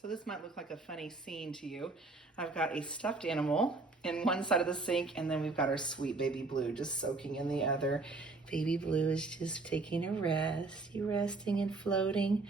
So this might look like a funny scene to you. I've got a stuffed animal in one side of the sink, and then we've got our sweet baby Blue just soaking in the other. Baby Blue is just taking a rest. He's resting and floating.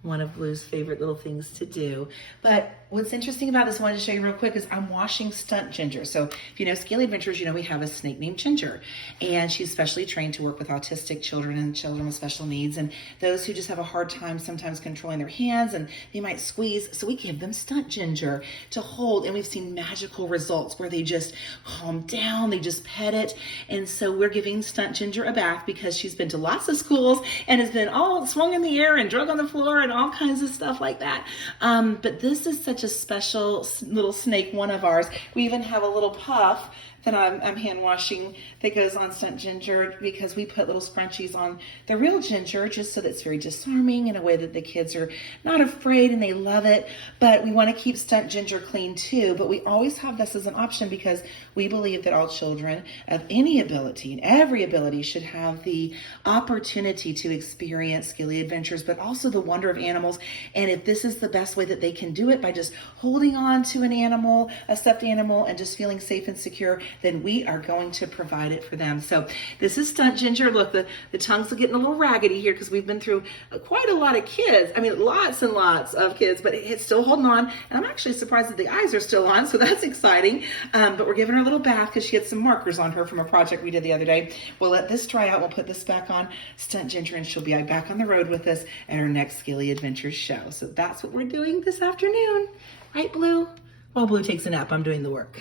One of Blue's favorite little things to do. But what's interesting about this, I wanted to show you real quick, is I'm washing Stunt Ginger. So if you know Scaly Adventures, you know we have a snake named Ginger, and she's specially trained to work with autistic children and children with special needs, and those who just have a hard time sometimes controlling their hands, and they might squeeze. So we give them Stunt Ginger to hold, and we've seen magical results where they just calm down, they just pet it. And so we're giving Stunt Ginger a bath because she's been to lots of schools and has been all swung in the air and drug on the floor and all kinds of stuff like that. But this is such a special little snake, one of ours. We even have a little puff that I'm hand washing that goes on Stunt Ginger, because we put little scrunchies on the real Ginger just so that it's very disarming in a way that the kids are not afraid and they love it. But we want to keep Stunt Ginger clean too, but we always have this as an option because we believe that all children of any ability and every ability should have the opportunity to experience Scaly Adventures, but also the wonder of animals. And if this is the best way that they can do it, by just holding on to an animal, a stuffed animal, and just feeling safe and secure, then we are going to provide it for them. So this is Stunt Ginger. Look, the tongues are getting a little raggedy here because we've been through quite a lot of kids. I mean, lots and lots of kids, but it's still holding on. And I'm actually surprised that the eyes are still on, so that's exciting. But we're giving her a little bath because she had some markers on her from a project we did the other day. We'll let this dry out. We'll put this back on Stunt Ginger, and she'll be back on the road with us at our next Scaly Adventures show. So that's what we're doing this afternoon. Right, Blue? While Blue takes a nap, I'm doing the work.